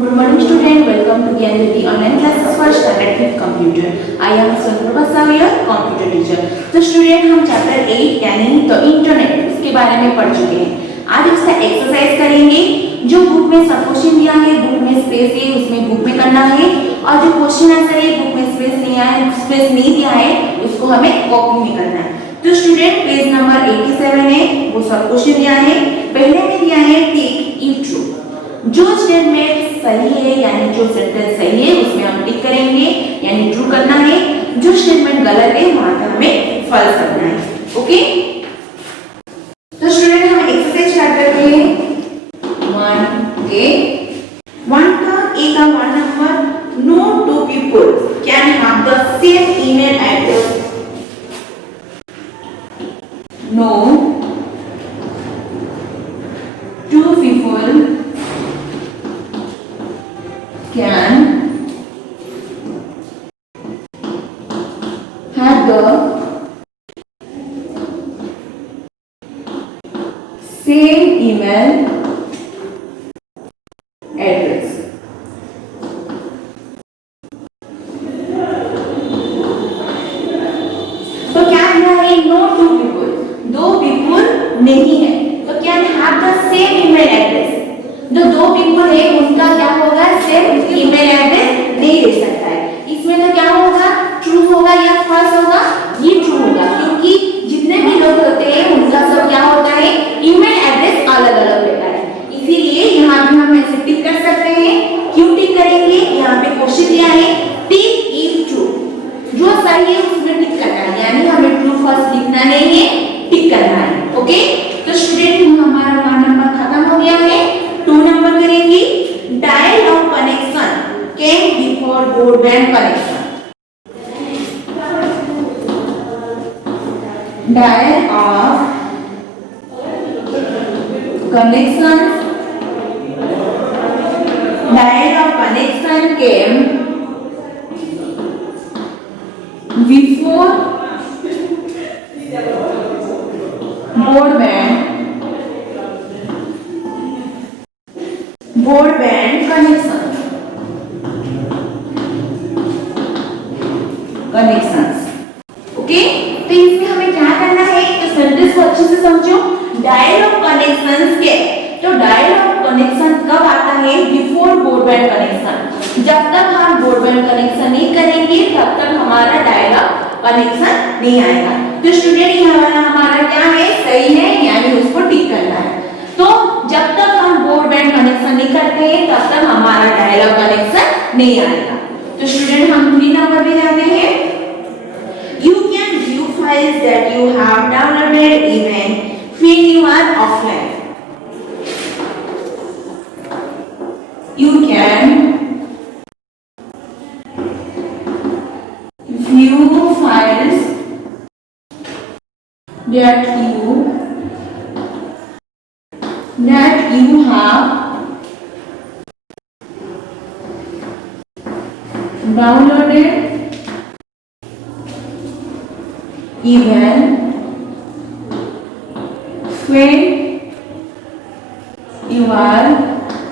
Good morning student, welcome to Gyanjyoti online classes for standard 5 computer. I am Sanprabha Saviya, computer teacher. तो स्टूडेंट हम चैप्टर 8 यानी तो इंटरनेट इसके बारे में पढ़ चुके हैं। आज उसका एक्सरसाइज करेंगे। जो बुक में सब क्वेश्चन दिया है, बुक में स्पेस है, उसमें बुक में करना है, और जो क्वेश्चन आंसर है बुक में स्पेस नहीं दिया है उसको हमें कॉपी में करना है। तो स्टूडेंट पेज नंबर 87 है, वो सब क्वेश्चन दिया है। पहले में दिया है टिक इफ ट्रू, जो स्टेटमेंट सही है यानी जो सेंटेंस सही है उसमें हम टिक करेंगे यानी ट्रू करना है। जो स्टेटमेंट गलत है वहां पर हमें फॉल्स करना है। ओके, तो स्टूडेंट हम एक्सरसाइज स्टार्ट करते हैं। 1 का ए का 1 number, no to people can have the same email address. नो टू पीपल can have the same email address. तो क्या है? नो टू पीपल, दो पीपल नहीं है, तो can have the same email address. जो दो पीपल है उनका क्या होगा? सेम ईमेल एड्रेस नहीं दे सकता है। इसमें तो क्या होगा? ट्रू होगा या फॉल्स होगा? ये ट्रू होगा, क्योंकि जितने भी लोग होते हैं उनका सब क्या होता है? ईमेल एड्रेस अलग अलग रहता है। इसीलिए यहाँ भी हम ऐसे टिक कर सकते हैं। क्यों टिक करेंगे? यहाँ पे क्वेश्चन दिया है टिक इफ ट्रू, जो सही है उसमें टिक करना है, यानी हमें ट्रू फॉल्स लिखना नहीं है, टिक करना है। ओके, तो स्टूडेंट हमारा 1 नंबर खत्म हो गया है। 2 नंबर करेंगे, dial of connection came before broadband connection. Dial of connection, dial of connection came before broadband connections. Okay, तो इसमें हमें क्या करना है? तो सेंटेंस को अच्छे से समझो। डायल ऑफ कनेक्शंस के, तो डायल ऑफ कनेक्शन कब आता है? Before broadband connection. जब तक हम ब्रॉडबैंड कनेक्शन नहीं करेंगे तब तक हमारा डायल ऑफ कनेक्शन नहीं आएगा। तो स्टूडेंट ये हमारा क्या है? सही है, यानी उसको टिक करना है। तो जब तक हम ब्रॉडबैंड कनेक्शन नहीं करते हैं तब तक हमारा डायल ऑफ कनेक्शन नहीं आएगा। तो स्टूडेंट हम 3 नंबर पे जाते हैं। You can view files that you have downloaded even when you are offline. You can view files that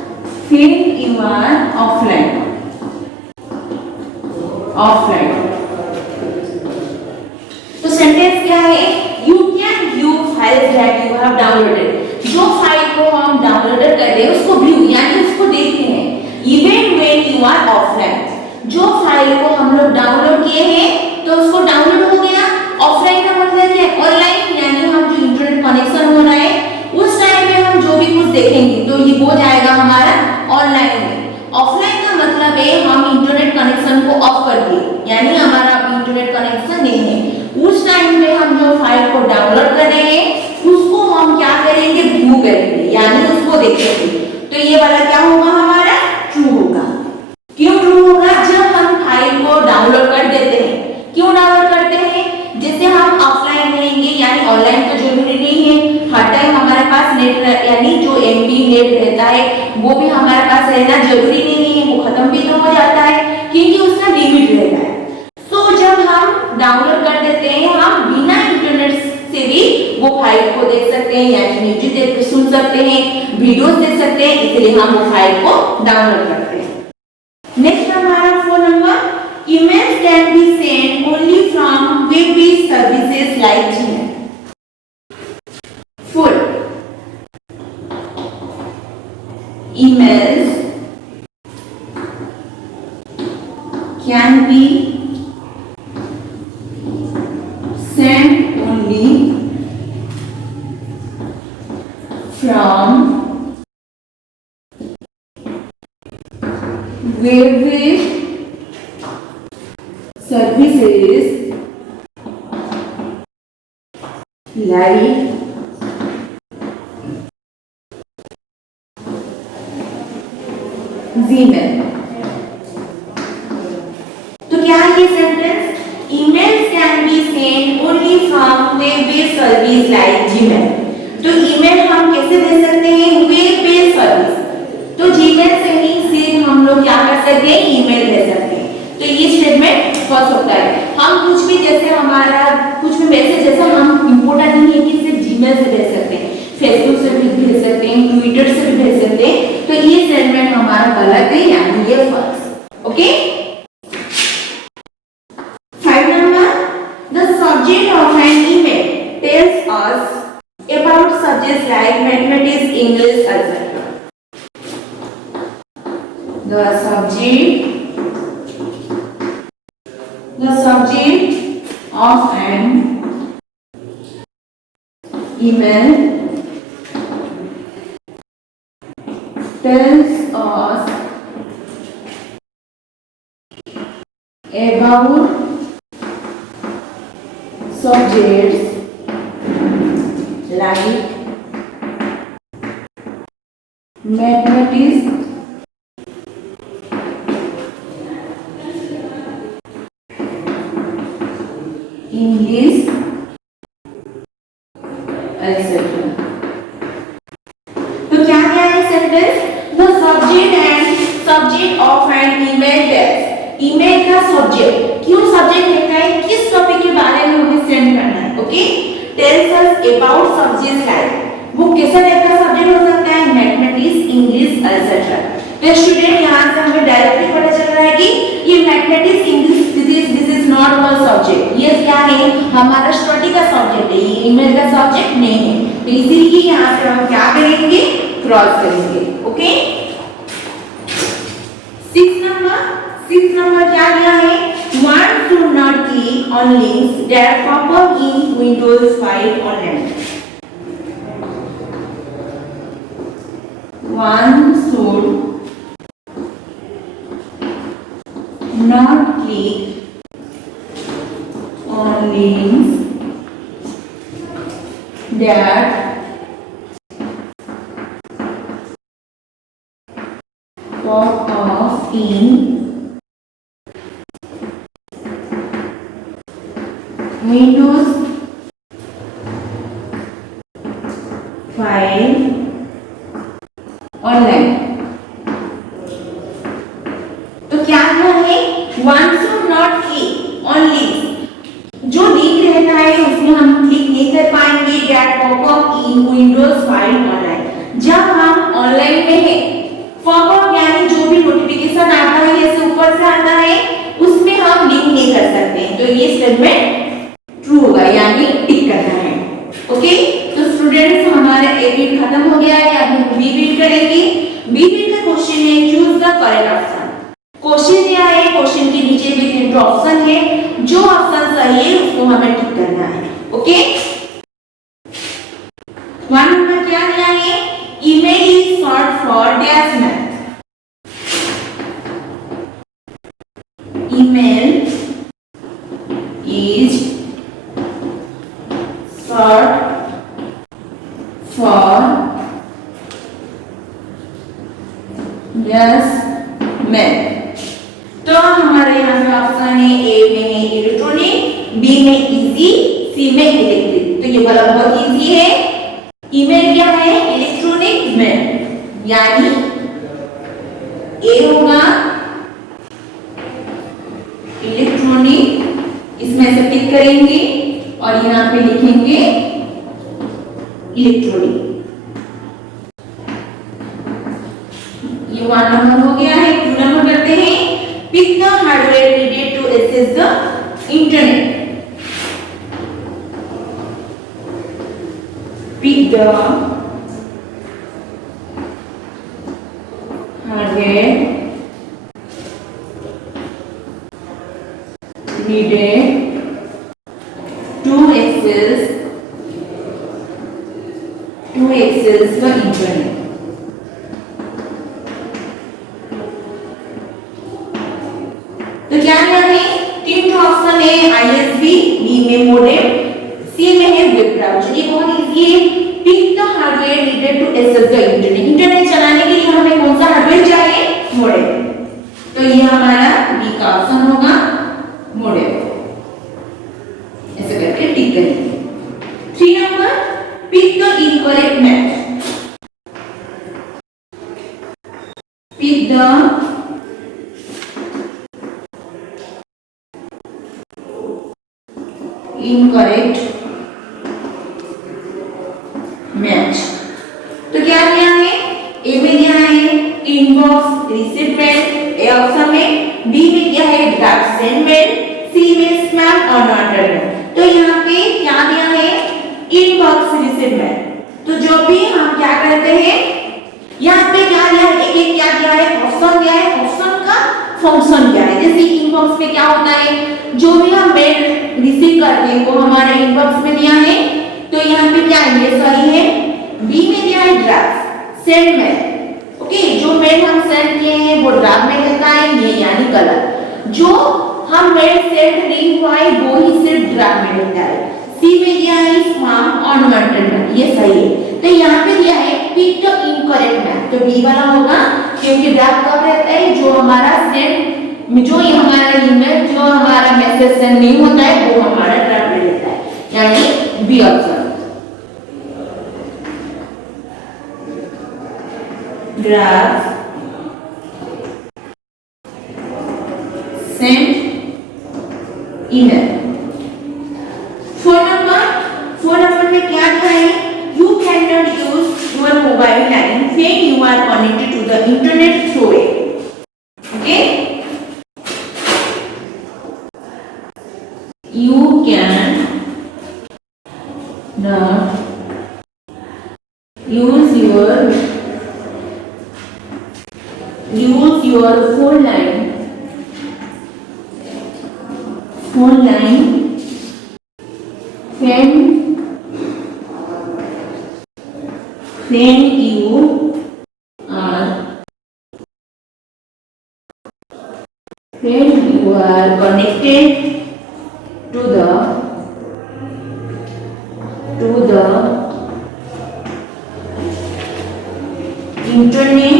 you have downloaded even when you are offline. तो सेंटेंस क्या है? You can view files that you have downloaded. जो फाइल को हम डाउनलोड करते हैं उसको व्यू यानी उसको देखते हैं। Even when you are offline, जो फाइल को हम लोग डाउनलोड किए हैं तो उसको डाउनलोड हो गया। ऑफलाइन का मतलब क्या है? ऑनलाइन, यानी हम जो इंटरनेट कनेक्शन हो रहा है उस टाइम में हम जो भी कुछ देखेंगे तो ये हो जाएगा हमारा ऑनलाइन में। ऑफलाइन का मतलब है हम इंटरनेट कनेक्शन को ऑफ कर दिए, यानी हमारा अभी इंटरनेट कनेक्शन नहीं है। उस टाइम में हम जो फाइल को डाउनलोड कर रहे हैं उसको हम क्या करेंगे? व्यू करेंगे, यानी उसको देखेंगे। तो ये वाला क्या होगा? हमारा ट्रू होगा। क्यों ट्रू होगा? जब हम फाइल को डाउनलोड कर देते हैं। क्यों डाउनलोड करते हैं? जैसे हम ऑफलाइन रहेंगे, यानी ऑनलाइन तो जरूरी नहीं है, हर टाइम हमारे पास नेट यानी जो एमबी नेट रहता है वो भी हमारे पास रहना जरूरी नहीं है, वो खत्म भी तो हो जाता है क्योंकि उसका लिमिट रहता है। तो जब हम डाउनलोड कर देते हैं हम बिना इंटरनेट से भी वो फाइल को देख सकते हैं, यानी म्यूजिक सुन सकते हैं, वीडियोस देख सकते हैं, इसलिए हम वो फाइल को डाउनलोड करते हैं। हमारा 4 number, emails can be sent only from web-based services like Gmail. 4, emails can be sent only from web-based services like Gmail. तो क्या है ये sentence? emails can be sent only from web-based service like Gmail. तो ईमेल हम कैसे दे सकते हैं? Web-based service. तो Gmail से ही सिर्फ हम लोग क्या कर सकते हैं? ईमेल दे सकते हैं। तो ये स्टेटमेंट फर्स्ट होता है। हम कुछ भी जैसे हमारा कुछ भी मैसेज जैसा हम इम्पोर्टेंट नहीं है कि सिर्फ Gmail से भेज सकते हैं, फेसबुक से भी भेज सकते हैं, ट्विटर से भी भेज सकते हैं। तो ये स्टेटमेंट हमारा गलत है, यानी ये false. Okay, 5 number, the subject of an email tells us about subjects like mathematics, English, etc. The subject of an email tells us about subjects like mathematics, English, etc. तो क्या है sentence? The subject of an email tells. Email का सब्जेक्ट, क्यों सब्जेक्ट लिखा है? किस टॉपिक के बारे में हमें सेंड करना है? Okay, tells us about subjects like, वो कैसा टाइप का सब्जेक्ट हो सकता है? Mathematics, English, etc. तो स्टूडेंट यहाँ से हमें डायरेक्टली पता चल रहा है कि ये mathematics, English, this is not a subject. ये क्या है? हमारा स्टडी का सब्जेक्ट है, ये ईमेल का सब्जेक्ट नहीं है। तो इसीलिए यहाँ से हम क्या करेंगे? क्रॉस करेंगे। ओके, 6 नंबर क्या दिया है? One should not click on links that pop up in Windows 5 online. One should not click on links that pop up in Windows 5 online. तो क्या है? One should not click on links, जो लिंक रहता है उसमें हम क्लिक नहीं कर पाएंगे। that pop up in Windows 5 online, जब हम ऑनलाइन में हैं, पॉप अप यानी जो भी नोटिफिकेशन आता है जैसे ऊपर से आता है उसमें हम लिंक नहीं कर सकते हैं। तो ये स्टेटमेंट ट्रू होगा, यानी टिक करना है। ओके, तो स्टूडेंट्स हमारा ए बीट खत्म हो गया है। अब हम बी बीट करेंगे। बी बीट का क्वेश्चन है choose the correct option. Question दिया है, क्वेश्चन के नीचे भी 3 ऑप्शन है, जो ऑप्शन सही है उसको हमें टिक करना है। ओके, 1 नंबर क्या दिया है? Email is short for dash math. Email is short for yes math। तो हमारे यहाँ पे ऑप्शन है, ए में है इलेक्ट्रॉनिक, बी में इजी, सी में इलेक्ट्रिक। तो ये वाला बहुत इजी है। ईमेल क्या है? इलेक्ट्रॉनिक में, यानी ए होगा इलेक्ट्रॉनिक, इसमें से टिक करेंगे और यहाँ पे लिखेंगे इलेक्ट्रॉनिक। ये 1 नंबर हो गया है। 2 नंबर करते हैं। hardware needed to access the internet. Pick the hardware needed to access the internet. तो क्या है तीन ऑप्शन है आईएसबी, बी में मॉडेम, सी में है वेब ब्राउज़र। ये बहुत इजी है। Pick the hardware needed to access the internet. Internet चलाने के लिए हमें कौन सा हार्डवेयर चाहिए? मॉडेम। तो ये हमारा बी का ऑप्शन होगा मॉडेम। ऐसे करके टिक करेंगे। 3 number pick the incorrect match. Pick the incorrect match. तो क्या दिया है? ए में दिया है इनबॉक्स रिसीवमेंट, ए ऑप्शन में, बी में दिया है ड्राफ्ट सेंडमेंट, सी में स्पैम और नॉट रिटर्न। तो यहाँ पे क्या दिया है? इनबॉक्स रिसीवमेंट। तो जो भी हम क्या करते हैं, यहाँ पे क्या दिया है? एक क्या दिया है? ऑप्शन दिया है। ऑप्शन का फंक्शन क्या है? जैसे इनबॉक्स में क्या होता है, जो भी हम मेल रिसीव करते हैं वो हमारे इनबॉक्स में दिया है। तो यहाँ पे क्या है? ये सही है। बी में दिया है ड्राफ्ट सेंडमेंट। ओके, जो मेल हम सेंड किए हैं वो ड्राफ्ट में रहता है, ये यानी कलर। जो हम मेल सेंड नहीं हुआ है वो ही सिर्फ ड्राफ्ट में रहता है। सी में दिया है स्पैम और नॉट रिटर्न, ये सही है। तो यहाँ पे दिया है पिक द इनकरेक्ट मैच। तो बी वाला होगा, क्योंकि ड्राफ्ट कब रहता है? जो हमारा सेंड, जो ये हमारा ईमेल, जो हमारा मैसेज सेंड नहीं होता है वो हमारा ड्राफ्ट में रहता है, यानी B option. Draft send email. 4 number में क्या था? You can not use your mobile line when you are connected to the internet through it. Okay, you can not use your phone line when you are connected to the internet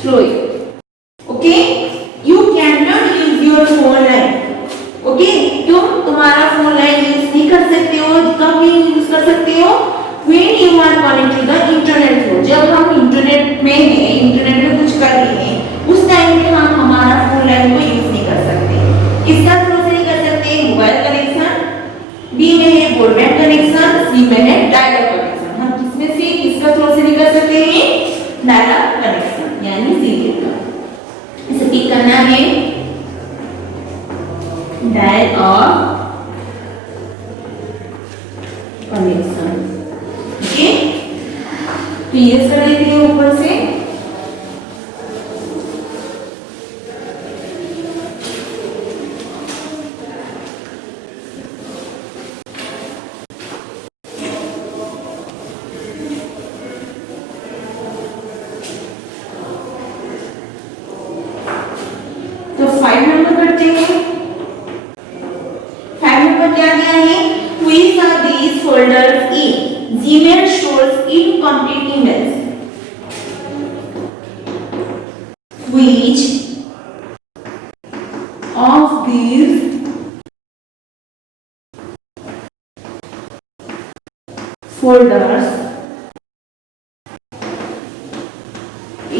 through it. Okay, you cannot use your phone line. Okay, तुम्हारा phone line use नहीं कर सकते हो। कब यूज कर सकते हो? when you are connected to the internet through। जब हम इंटरनेट में हैं, इंटरनेट में कुछ कर रहे हैं, उस टाइम पे हम हमारा फोन लाइन को यूज नहीं कर सकते। किसका थ्रू से नहीं कर सकते? मोबाइल कनेक्शन, बी में है ब्रॉडबैंड कनेक्शन, सी में है डायल कनेक्शन। हम किसमें से किसका थ्रू से नहीं कर सकते हैं? डायल कनेक्शन, यानी सी का। इसे टिक करना है डायल और कनेक्शन। ओके, तो ये कर देते हैं ऊपर से। तो 5 नंबर करते हैं। 5 नंबर क्या दिया है? Which are these folders in Gmail shows incomplete emails? Which of these folders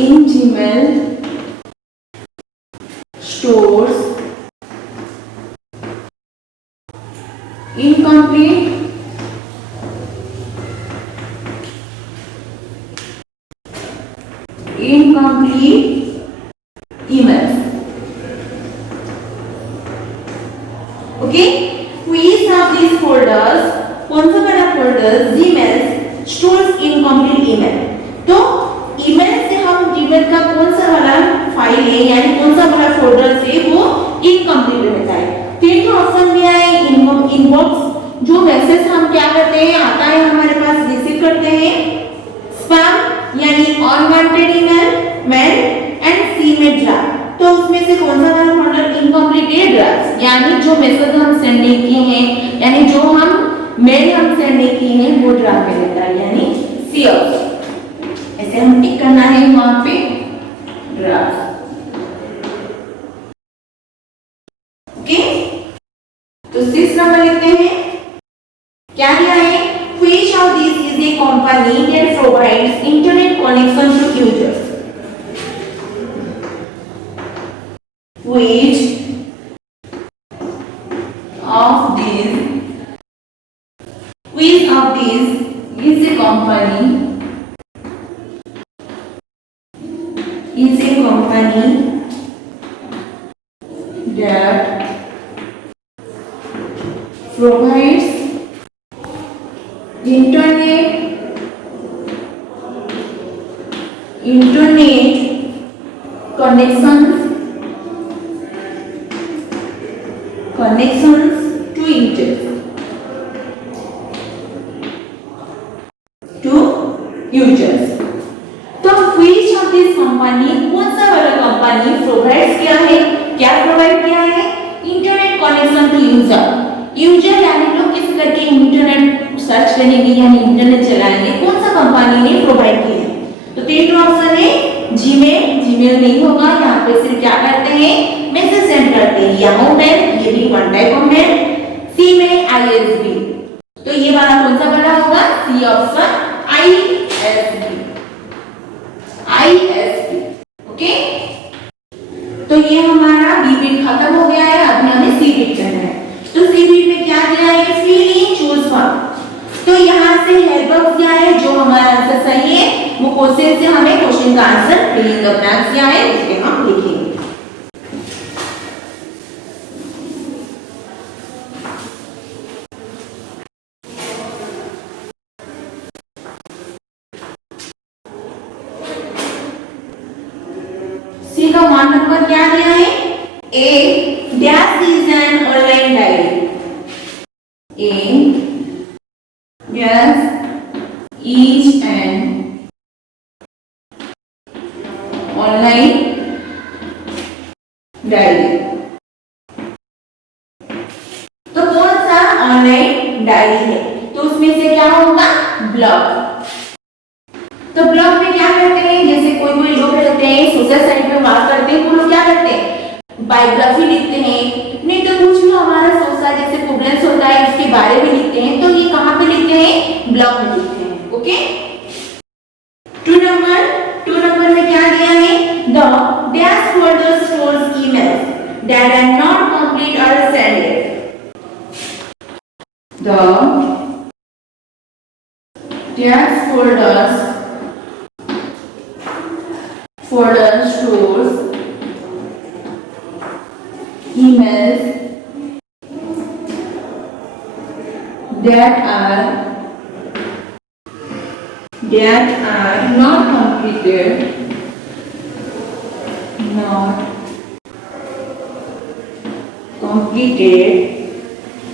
in Gmail stores incomplete incomplete emails. Okay, which of these folders, कौन सा वाला folder Gmail stores incomplete email? तो ईमेल से हम जीमेल का कौन सा वाला फाइल है यानी कौन सा वाला फोल्डर से वो इनकम्प्लीट रहता है। तीन ऑप्शन में आए इनबॉक्स, जो मैसेज हम क्या करते हैं आता है हमारे पास रिसीव करते हैं, स्पैम यानी अनवांटेड ईमेल, मेल एंड सीमेल ड्राफ्ट। तो उसमें से कौन सा वाला फोल्डर इनकम्प्लीटेड ड्राफ्ट यानी जो मैसेज हम सेंड नहीं किए हैं यानी जो हम मेल हम सेंड नहीं किए हैं वो ड्राफ्ट में रहता है यानी सी ऑप्शन। ऐसे हम टिक करना है वहां पे ड्राफ्ट। ओके, तो 6 नंबर लिखते हैं, क्या दिया है, which of these is a company that provides internet connection to users? Which of these is a company that provides internet connections to users. तो which of this company, कौन सा वाला कंपनी प्रोवाइड्स किया है, क्या प्रोवाइड किया है, इंटरनेट कनेक्शन टू यूजर यानी लोग किस करके इंटरनेट सर्च करेंगे यानी इंटरनेट चलाएंगे, कौन सा कंपनी ने प्रोवाइड किया है। तो तीन ऑप्शन है जीमेल नहीं होगा, यहाँ पे सिर्फ क्या करते हैं मैसेज सेंड करते हैं, याहू मेल ये भी one type of mail, C mail ISB। तो ये वाला कौन सा वाला होगा, सी ऑप्शन ISB। ओके, तो ये हमारा बी बिट खत्म हो गया है, अभी हमें सी बिट करना है। तो सी बिट में क्या दिया है, फिल इन चूज वन। तो यहाँ से हेल्प बॉक्स दिया है, जो हमारा आंसर सही है वो क्वेश्चन से हमें क्वेश्चन का answer fill in the blanks दिया है, उसके हम लिखेंगे। सी का वन नंबर क्या दिया है, a dash is an online diary, a dash is an online diary. तो कौन सा ऑनलाइन डायरी है, तो उसमें से क्या होगा, ब्लॉग। तो ब्लॉग में क्या करते हैं, जैसे कोई लोग रहते हैं सोशल साइट पे बात करते हैं, वो लोग क्या करते हैं बायोग्राफी लिखते हैं, नहीं तो कुछ भी हमारा सोशल जैसे प्रोग्रेस होता है उसके बारे में लिखते हैं, तो ये कहाँ पे लिखते हैं, ब्लॉग में लिखते हैं। ओके, 2 नंबर में क्या दिया है, the dash folder stores emails that are not complete और send. The dash folder stores emails that are not completed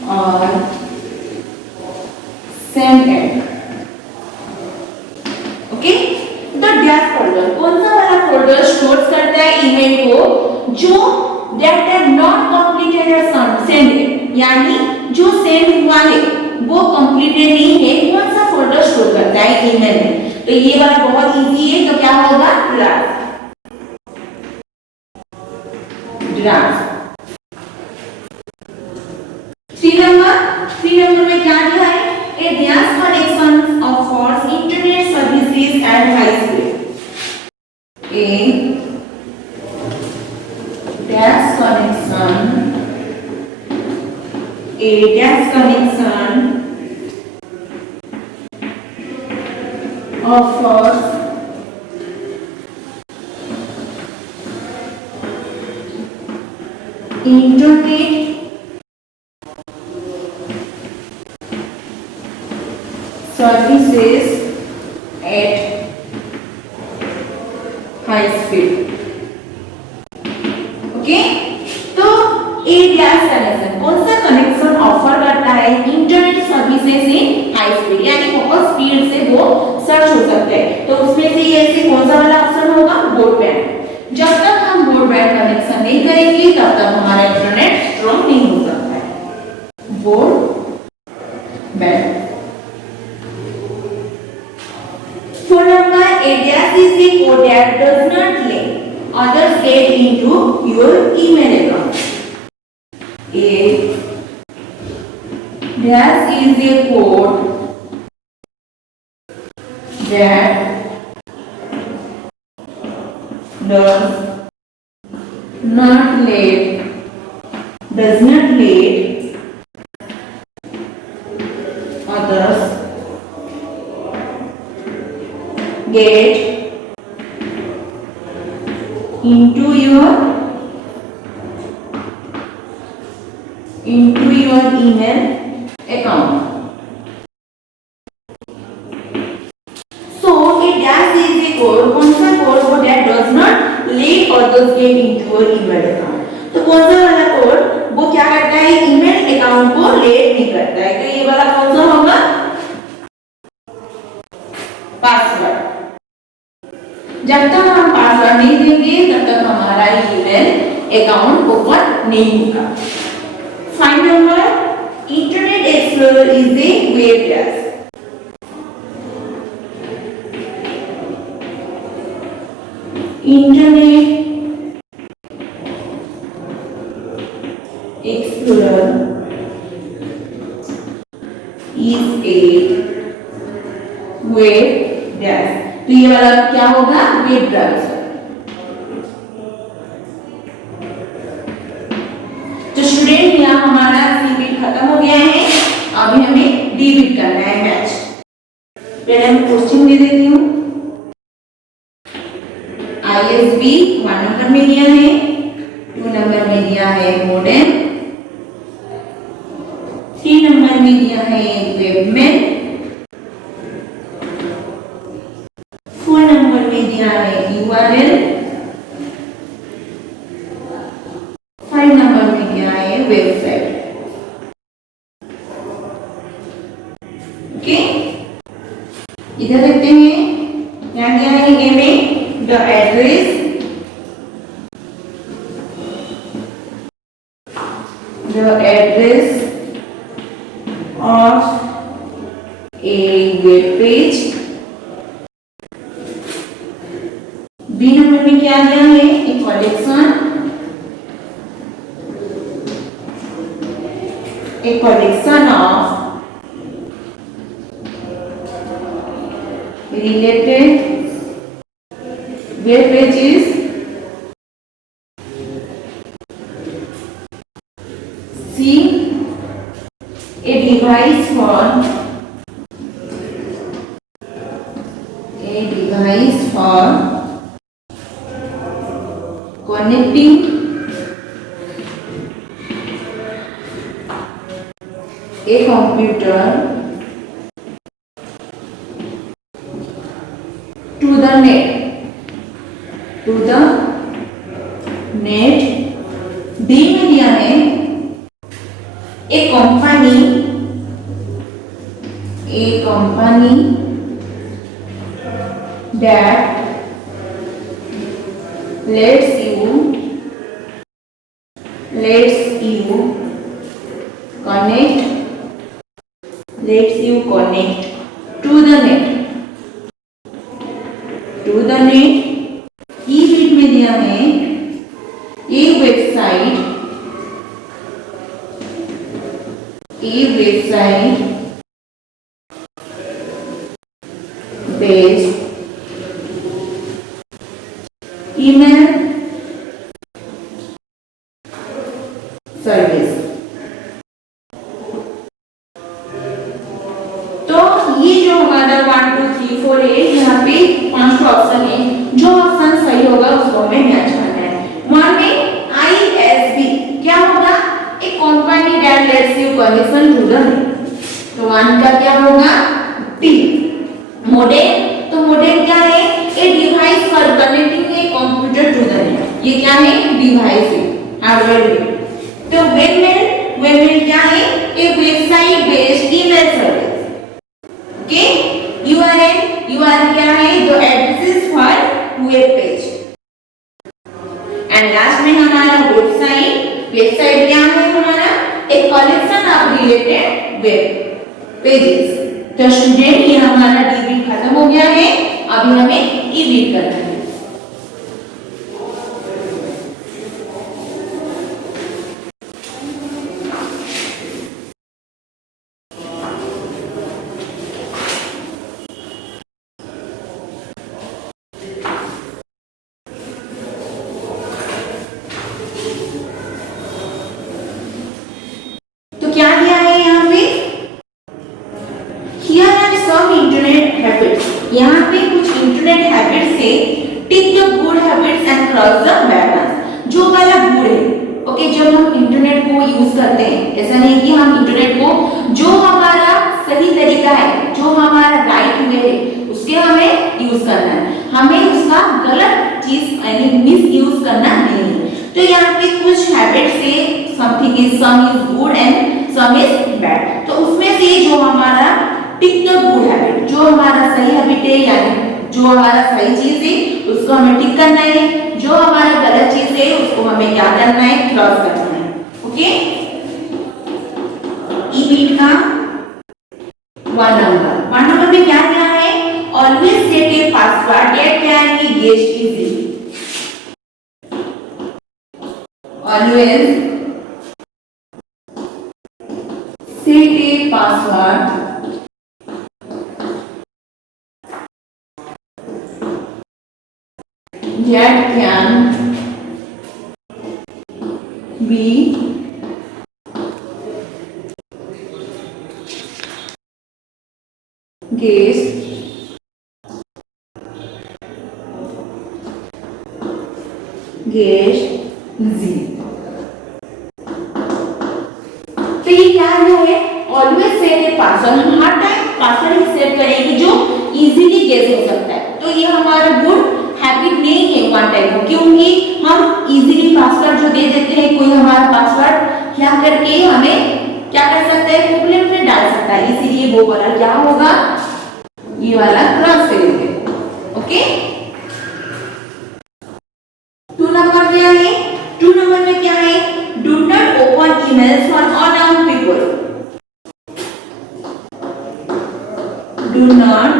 or sent it। Okay, the dash folder कौन सा वाला फोल्डर स्टोर्स करता है ईमेल को जो दैट आर नॉट कंप्लीटेड और सेंड, यानी जो सेंड हुआ है वो कंप्लीटेड नहीं है, कौन सा फोल्डर स्टोर करता है ईमेल में। तो ये वाला बहुत इजी है, तो क्या होगा, ड्राफ्ट। 3 नंबर में क्या दिया है, a dash connection offers internet services at high speed। A dash connection offers internet services at high speed. Okay, तो एडीआर कनेक्शन कौन सा कनेक्शन ऑफर करता है? Internet services in high speed, यानी बहुत स्पीड से वो सर्च हो सकते हैं। तो उसमें से ये ऐसे कौन सा वाला ऑप्शन होगा? ब्रॉडबैंड। जब तक हम ब्रॉडबैंड कनेक्शन नहीं करेंगे तब तक हमारा इंटरनेट स्ट्रांग नहीं हो सकता है। Broadband. Phone number ADS is the code that does not let others get into your email account. ADS is a code that does not let others get into your email account. So ADS is a code, कौन सा code? that does not let others get into your email account. तो कौन सा वाला कोड वो क्या करता है? ईमेल अकाउंट को लेट नहीं करता है। तो ये वाला कौन सा होगा? पासवर्ड। जब तक हम पासवर्ड नहीं देंगे तब तक हमारा ईमेल अकाउंट ओपन नहीं होगा। Find number internet explorer is a web browser. Internet explorer is a web browser. तो ये वाला क्या होगा? Web browser. तो स्टूडेंट यहाँ हमारा सी बिट खत्म हो गया है, अभी हमें डी बिट करना है मैच। पहले हम क्वेश्चन दे देती हूँ। ISB 1 नंबर में दिया है, 2 नंबर में दिया है मॉडेम, 3 नंबर में दिया है वेबमेल, 4 नंबर में दिया है URL, 5 नंबर में दिया है वेबसाइट। ओके, इधर देखते हैं क्या दिया है ए में? The address of a web page। B number में क्या दिया है? A collection of related web pages C a device for connecting a computer to the net। D में दिया है a company that lets you connect to the net। ई बिट में दिया है ए वेबसाइट बेस्ड ईमेल सर्विस। तो ये जो हमारा 1 2 3 4 8 यहाँ पे 5 ऑप्शन है, जो ऑप्शन सही होगा उसको हमें मैच करना है। 1 में ISB क्या modem, तो modem क्या है? A device for connecting a computer to the net. ये क्या है? डिवाइस है, हार्डवेयर है। तो webmail क्या है? A website based email service. Okay, URL क्या है? जो addresses for web page. And last में हमारा वेबसाइट क्या है? हमारा एक collection of related web pages. तो स्टूडेंट, ये हमारा डीबीट खत्म हो गया है, अभी हमें ईबीट करना है। तो क्या दिया है यहाँ पे? Here are some internet habits. यहाँ पे कुछ इंटरनेट हैबिट्स है। Tick the good habits and cross the bad ones. जो वाला गुड है, ओके, जब हम इंटरनेट को यूज करते हैं, ऐसा नहीं कि हम इंटरनेट को जो हमारा सही तरीका है, जो हमारा राइट वे है, उसके हमें यूज करना है। हमें उसका गलत चीज यानी मिस यूज करना नहीं है। तो यहाँ पे कुछ हैबिट्स है, something is some is good and some is bad. तो उसमें से जो हमारा टिक द गुड हैबिट, जो हमारा सही हैबिट है यानी जो हमारा सही चीज है उसको हमें टिक करना है, जो हमारा गलत चीज है उसको हमें क्या करना है? क्रॉस करना है। ओके, ईबीट का 1 नंबर में क्या दिया है? Always set a password that can be guessed easily. Always set a password that can be guessed easily। तो ये क्या है? ऑलवेज सेट ए पासवर्ड, हम हर टाइम पासवर्ड ही सेट करेंगे जो इजीली गेस हो सकता है। तो ये हमारा गुड हैबिट नहीं है वन टाइप का, क्योंकि हम इजीली पासवर्ड जो दे देते हैं, कोई हमारा पासवर्ड क्या करके हमें क्या कर सकता है? प्रॉब्लम में डाल सकता है। इसीलिए वो वाला क्या होगा? ये वाला क्रॉस करेंगे। ओके, 2 नंबर क्या है? 2 नंबर में क्या है? Do not open emails for unknown people. Do not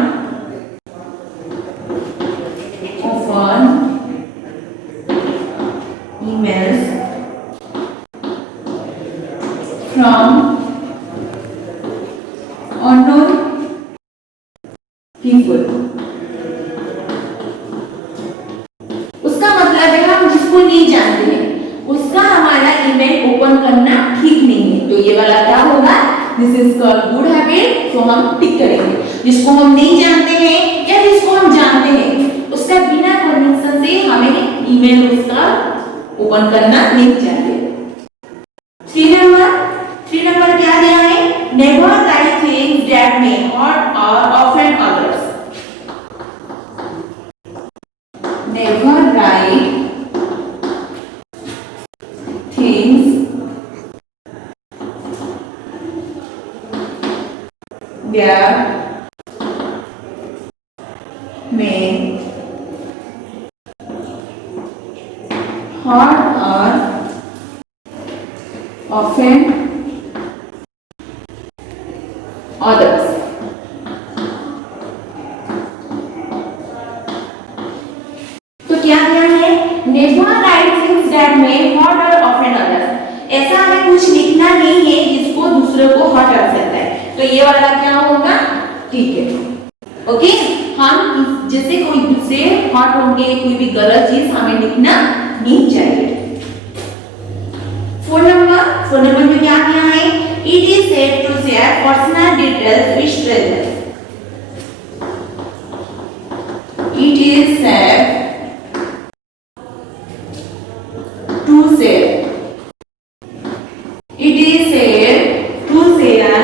open emails from unknown people। उसका मतलब है हम जिसको नहीं जानते हैं उसका हमारा ईमेल ओपन करना ठीक नहीं है। तो ये वाला क्या होगा? This is called good habit, तो हम टिक करेंगे। जिसको हम नहीं जानते हैं या जिसको हम जानते हैं उसका बिना परमिशन से हमें ईमेल उसका ओपन करना नहीं चाहिए। 3 नंबर क्या दिया है? Never write things that may hurt और offend others. Never write things that may hurt or offend others। तो क्या है? never write things that may hurt or offend others। ऐसा हमें कुछ लिखना नहीं है जिसको दूसरे को हर्ट कर सकता है। तो ये वाला क्या होगा? ठीक है। ओके, हम जैसे कोई दूसरे हर्ट होंगे, कोई भी गलत चीज हमें लिखना नहीं चाहिए। 4 नंबर में क्या दिया है? It is safe to share personal details with strangers. It is safe to share, it is safe to share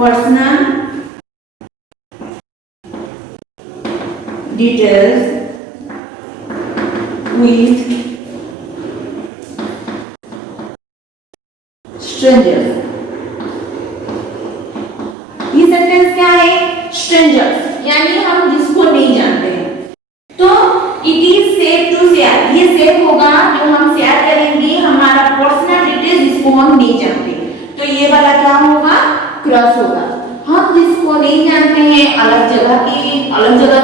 personal details with strangers. ये सेंटेंस क्या है? स्ट्रेंजर्स यानी हम जिसको नहीं जानते हैं। तो it is safe to share, ये सेफ होगा जो हम शेयर करेंगे हमारा पर्सनल डिटेल्स जिसको हम नहीं जानते। तो ये वाला क्या होगा? क्रॉस होगा। हम जिसको नहीं जानते हैं अलग जगह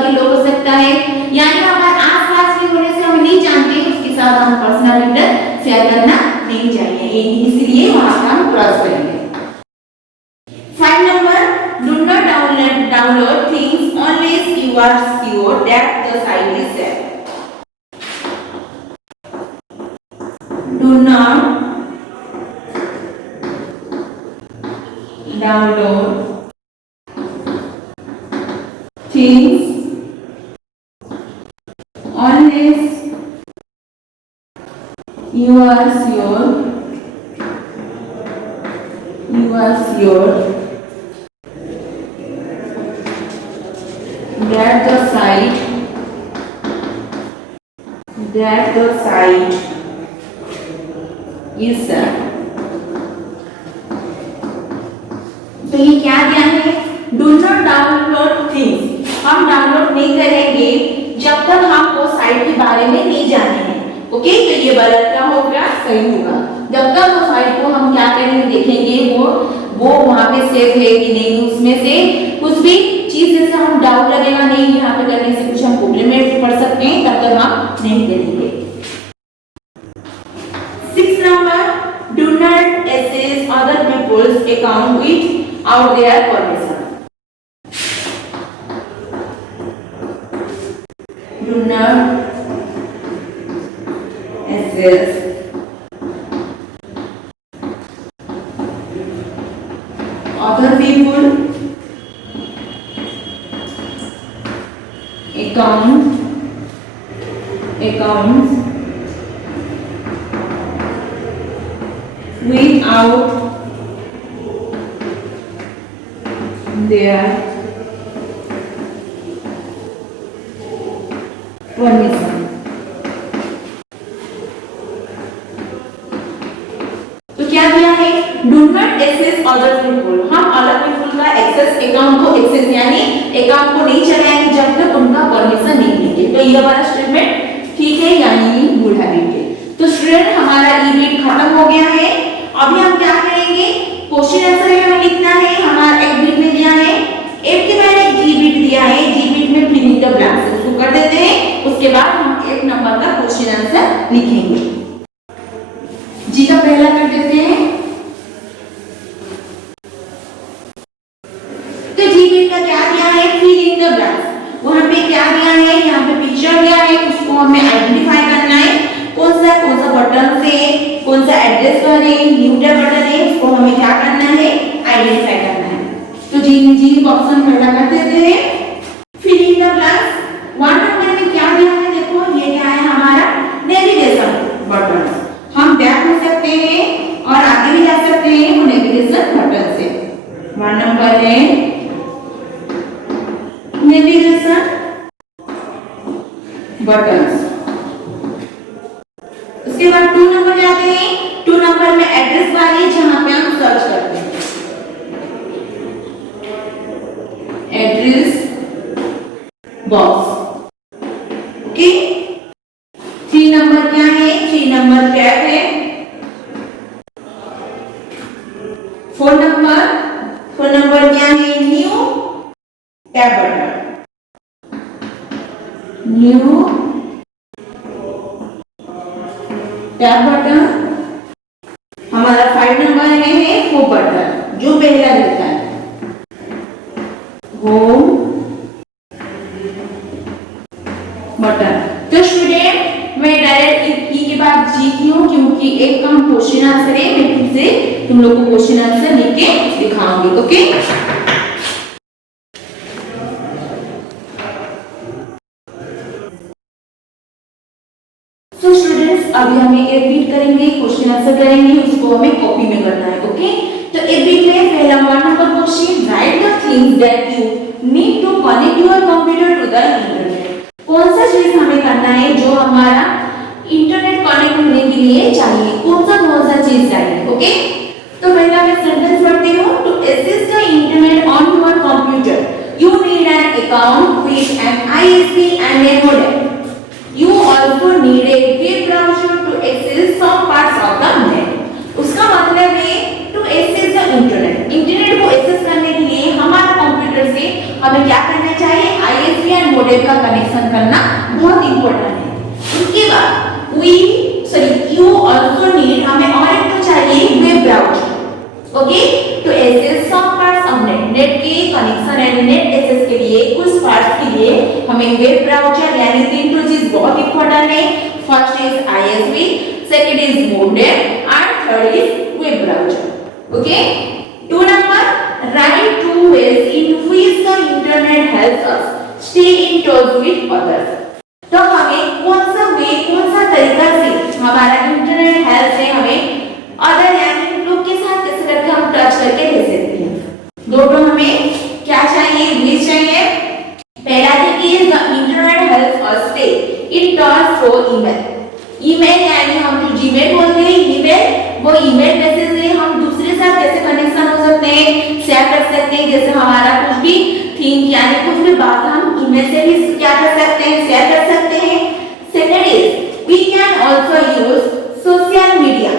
के लोग हो सकता है, यानी हमारे आसपास के होने से हम नहीं जानते उसके साथ हम पर्सनल डिटेल शेयर करना नहीं चाहिए, इसलिए वहां का हम क्रॉस करेंगे। 5 number, do not download things unless you are sure that the site is safe. Do not download things unless you are sure that the site is safe. तो ये क्या दिया है? डू नॉट डाउनलोड थिंग्स, हम डाउनलोड नहीं करेंगे जब तक हम वो साइट के बारे में नहीं जाने हैं। ओके, तो ये वाला क्या होगा? सही होगा। जब तक वो साइट को हम क्या करेंगे, देखेंगे वो वहां पे सेफ है कि नहीं, उसमें से कुछ भी चीज जैसे हम डाउट लगेगा नहीं यहाँ पे करने से कुछ हम प्रॉब्लम में पड़ सकते हैं, तब तक हम नहीं करेंगे। 6 number, do not access other people's account without their permission. Do not access other people accounts without their permission. तो क्या दिया है? Do not access other people, हम अलग पीपल का एक्सेस अकाउंट को एक्सेस यानी अकाउंट को नहीं चलाएंगे जब तक उनका परमिशन नहीं लेंगे। तो ये वाला स्टेटमेंट ठीक है यानी गुड हैबिट है। तो स्टूडेंट हमारा ई बिट खत्म हो गया है। अभी हम क्या करेंगे? क्वेश्चन आंसर हमें लिखना है, हमारा एक बिट में दिया है, एक के बाद एक जी बिट दिया है, जी बिट में फिलिंग द ब्लैंक्स उसको कर देते हैं, उसके बाद हम एक नंबर का क्वेश्चन आंसर लिखेंगे। जी का पहला कर देते हैं। तो जी बिट का क्या दिया है? Filling the blanks. वहां पे क्या दिया है? यहाँ पे पिक्चर दिया है, उसको हमें आइडेंटिफाई करना है, कौन सा बटन से कौन सा एड्रेस बार है, न्यू टैब बटन है, उसको हमें क्या करना है? आइडेंटिफाई करना है। तो जी ऑप्शन पहला कर देते हैं, फिलिंग द ब्लैंक्स। 1 नंबर में क्या दिया है? देखो ये क्या है? हमारा नेविगेशन बटन। हम बैक हो सकते हैं और आगे भी जा सकते हैं वो नेविगेशन बटन से। 1 नंबर है नेविगेशन बटन। उसके बाद 2 नंबर जाते हैं। 2 नंबर में एड्रेस बार है जहां पे हम सर्च करते हैं, एड्रेस बॉक्स। ओके, 3 नंबर क्या है? 3 नंबर टैब है। 4 नंबर क्या है? New tab button, new tab button. हमारा 5 नंबर में है होम बटन, जो पहला दिखता है होम बटन। तो स्टूडेंट मैं डायरेक्ट ई के बाद जी क्यों? क्योंकि एक काम क्वेश्चन आंसर है, मैं फिर से तुम लोग को क्वेश्चन आंसर लिख के दिखाऊंगी। ओके, तो स्टूडेंट्स अभी हमें एक बीट करेंगे, क्वेश्चन आंसर करेंगे, उसको हमें कॉपी में करना है। ओके, तो एक बीट में पहला 1 number question that you need to connect your computer to the internet. कौन सा चीज हमें करना है जो हमारा इंटरनेट कनेक्ट होने के लिए चाहिए, कौन सा चीज चाहिए, ओके। तो पहला मैं सेंटेंस पढ़ती हूँ। To access the internet on your computer you need an account with an ISP and a modem. You also need a web browser to access some parts of the net. उसका मतलब है to access the internet, internet को access करने के लिए हमारे कंप्यूटर से हमें क्या करना चाहिए, ISP एंड मोडेम का कनेक्शन करना बहुत इंपॉर्टेंट है। उसके बाद यू ऑल्सो नीड, हमें और एक तो चाहिए web browser, okay, to access some parts of net, net के कनेक्शन एंड नेट एक्सेस के लिए कुछ पार्ट्स के लिए हमें वेब ब्राउजर यानी तीन टू चीज बहुत इंपॉर्टेंट है। First is ISP, second is modem and third is web browser, okay. 2 number, write two ways in which the internet helps us stay in touch with others. तो हमें कौन सा तरीका से हमारा इंटरनेट हेल्प से हमें अदर यानी लोग के साथ कैसे करके हम टच करके रह सकते हैं। दोनों हमें क्या चाहिए, व्हिच चाहिए। पहला है कि the internet helps us stay in touch through email. Email यानी हम जो जीमेल बोलते हैं, ईमेल, वो ईमेल मैसेज से हम दूसरे के साथ कैसे कनेक्शन हो सकते हैं, शेयर कर सकते हैं। जैसे हमारा कुछ भी थिंक यानी कुछ भी बात हम ईमेल से भी क्या कर सकते हैं, शेयर कर सकते हैं। Second is we can also use social media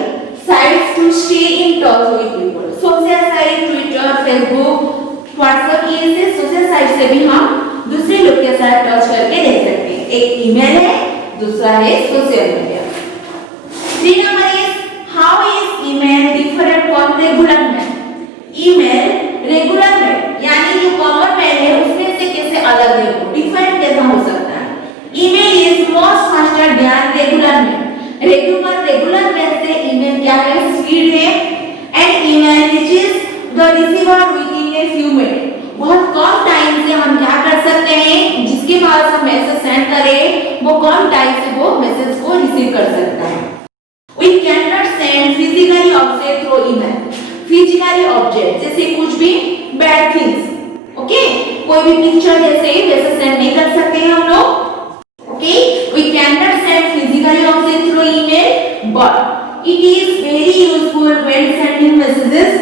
sites to stay in touch with people. Social site, Twitter, Facebook, WhatsApp, ये से सोशल साइट से भी हम दूसरे लोग के साथ टच करके रह सकते हैं। एक ईमेल है, दूसरा है social media. 3 number is how is email different from regular mail. Email regular mail यानी जो कॉमन मेल है उसमें से कैसे अलग है, डिफरेंट कैसा हो सकता है। Email is most faster than regular mail. Regular mail से ईमेल क्या है, स्पीड है, and email reaches the receiver within a few minute. बहुत कम टाइम से हम क्या कर सकते हैं, जिसके पास हम मैसेज सेंड करें वो कम टाइम से वो मैसेज को रिसीव कर सकता है। We cannot send physically object through email. Physically object जैसे कुछ भी bad things, ओके, कोई भी पिक्चर जैसे वैसे सेंड नहीं कर सकते हैं हम लोग, okay. We cannot send physically object through email, but it is very useful when sending messages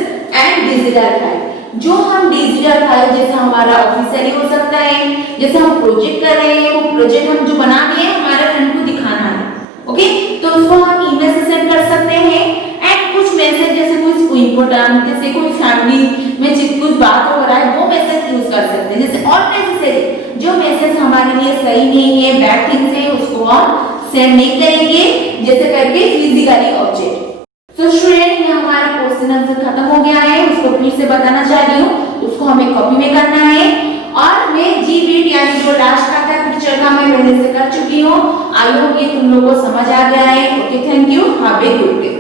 and digital file. जो हम डिजिटल फाइल जैसे हमारा ऑफिशियली हो सकता है, जैसे हम प्रोजेक्ट कर रहे हैं, वो प्रोजेक्ट हम जो बना रहे हैं हमारे फ्रेंड को दिखाना है, ओके, तो उसको हम ईमेल से सेंड कर सकते हैं। एंड कुछ मैसेज जैसे कुछ इंपॉर्टेंट, जैसे कोई फैमिली में कुछ बात हो रहा है वो मैसेज यूज कर सकते हैं। जैसे अननेसेसरी जो मैसेज हमारे लिए सही नहीं है, बैड थिंग्स है, उसको हम सेंड नहीं करेंगे जैसे करके फिजिकली ऑब्जेक्ट। तो स्टूडेंट ये हमारा क्वेश्चन आंसर खत्म हो गया है, उसको फिर से बताना चाह रही हूँ, उसको हमें कॉपी में करना है। और मैं जीबीट यानी जो लास्ट का था पिक्चर का मैं पहले से कर चुकी हूँ। आई होप ये तुम लोगों को समझ आ गया है। Okay, thank you, have a good day.